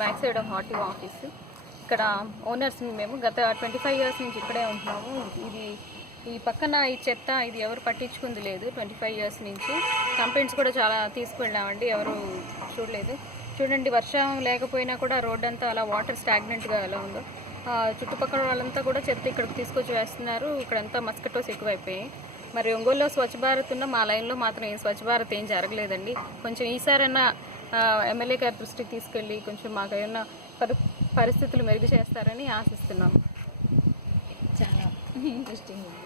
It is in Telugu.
Back side of RTO office. ఇక్కడ ఓనర్స్ మేము గత 25 ఇయర్స్ నుంచి ఇక్కడే ఉంటున్నాము. ఈ పక్కన ఈ చెత్త ఇది ఎవరు పట్టించుకుంది లేదు 25 ఇయర్స్ నుంచి. కంప్లైంట్స్ కూడా చాలా తీసుకువెళ్ళామండి, ఎవరు చూడలేదు. చూడండి, వర్షం లేకపోయినా కూడా రోడ్ అంతా అలా వాటర్ స్టాగ్నెంట్గా ఎలా ఉందో. చుట్టుపక్కల వాళ్ళంతా కూడా చెత్త ఇక్కడికి తీసుకొచ్చి వేస్తున్నారు. ఇక్కడంతా మస్కిటోస్ ఎక్కువైపోయాయి. మరి ఒంగోలులో స్వచ్ఛ భారత్ ఉన్న మా లైన్లో మాత్రం ఏం స్వచ్ఛ భారత్ ఏం జరగలేదండి. కొంచెం ఈసారైనా ఎమ్మెల్యే గారి దృష్టికి తీసుకెళ్ళి కొంచెం మాకు ఏమైనా పరిస్థితులు మెరుగు చేస్తారని ఆశిస్తున్నాము. చాలా ఇంట్రెస్టింగ్ ఉంది.